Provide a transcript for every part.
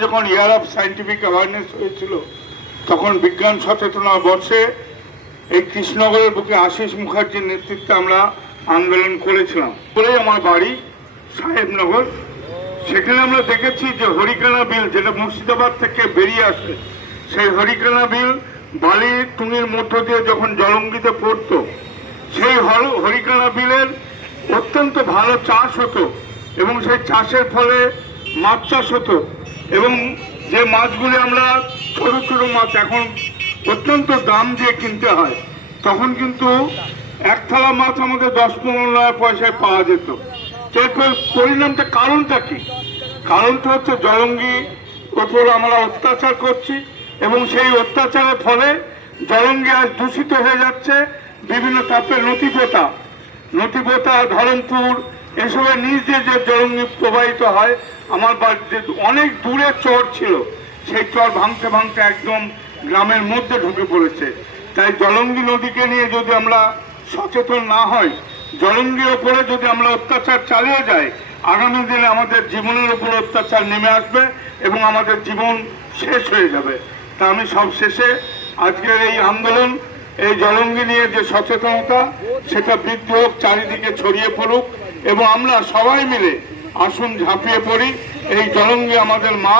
যখন year of scientific awareness হয়েছিল, তখন বিজ্ঞান সচেতনা বর্ষে এই কৃষ্ণনগরের বুকে আশিস মুখার্জির নেতৃত্বে আমরা আন্দোলন করেছিলাম। বলেই আমার বাড়ি, সাহেবনগর। সেখানে আমরা দেখেছি যে হরিকানা বিল, যেটা মুর্শিদাবাদ থেকে বেরিয়ে আসে, সেই হরিকানা বিল বালি টুঙির মধ্য দিয়ে যখন জলঙ্গিতে পড়তো, সেই হল- হরিকানা বিলের অত্যন্ত ভালো চাষ হতো এবং সেই চাষের ফলে মাছ চাষ হতো। এবং যে মাছগুলি আমরা ছোট ছোট মাছ এখন অত্যন্ত দাম দিয়ে কিনতে হয়, তখন কিন্তু এক থালা মাছ আমাদের দশ পনেরো নয় পয়সায় পাওয়া যেত। এরপর পরিণামটা কারণটা কি? কারণটা হচ্ছে জলঙ্গি ওপর আমরা অত্যাচার করছি এবং সেই অত্যাচারের ফলে জলঙ্গি আজ দূষিত হয়ে যাচ্ছে। বিভিন্ন তাপের নথিপতা নথিপতা ধরমপুর এসবের নিচ দিয়ে যে জলঙ্গি প্রবাহিত হয়। আমার বাড়িতে অনেক দূরে চর ছিল। সেই চর ভাঙতে ভাঙতে একদম গ্রামের মধ্যে ঢুকে পড়েছে। তাই জলঙ্গি নদীকে নিয়ে যদি আমরা সচেতন না হই, জলঙ্গির ওপরে যদি আমরা অত্যাচার চালিয়ে যাই, আগামী দিনে আমাদের জীবনের উপর অত্যাচার নেমে আসবে এবং আমাদের জীবন শেষ হয়ে যাবে। তা আমি সব শেষে আজকের এই আন্দোলন, এই জলঙ্গি নিয়ে যে সচেতনতা, সেটা বৃদ্ধি হোক, চারিদিকে ছড়িয়ে পড়ুক। এবং আমরা সবাই মিলে আসুন ঝাঁপিয়ে পড়ি। এই জলঙ্গি আমাদের মা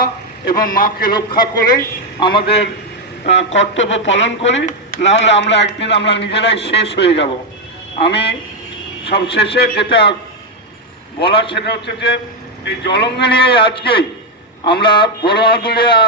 এবং মাকে রক্ষা করে আমাদের কর্তব্য পালন করি। নাহলে আমরা একদিন আমরা নিজেরাই শেষ হয়ে যাব। আমি সব শেষে যেটা বলার সেটা হচ্ছে যে, এই জলঙ্গি নিয়ে আজকেই আমরা বড় আদুলিয়া